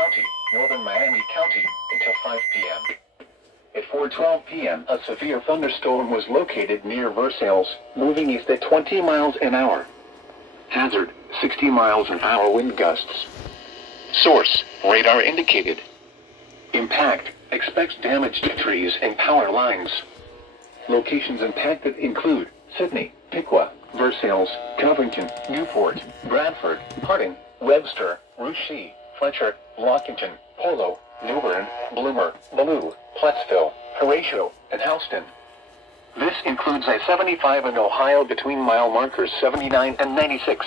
County, northern Miami County, until 5 p.m. At 4:12 p.m., a severe thunderstorm was located near Versailles, moving east at 20 miles an hour. Hazard, 60 miles an hour wind gusts. Source, radar indicated. Impact, expects damage to trees and power lines. Locations impacted include Sydney, Piqua, Versailles, Covington, Newport, Bradford, Harding, Webster, Russia, Fletcher, Lockington, Polo, Newbern, Bloomer, Ballou, Plattsville, Horatio, and Houston. This includes I-75 in Ohio between mile markers 79 and 96.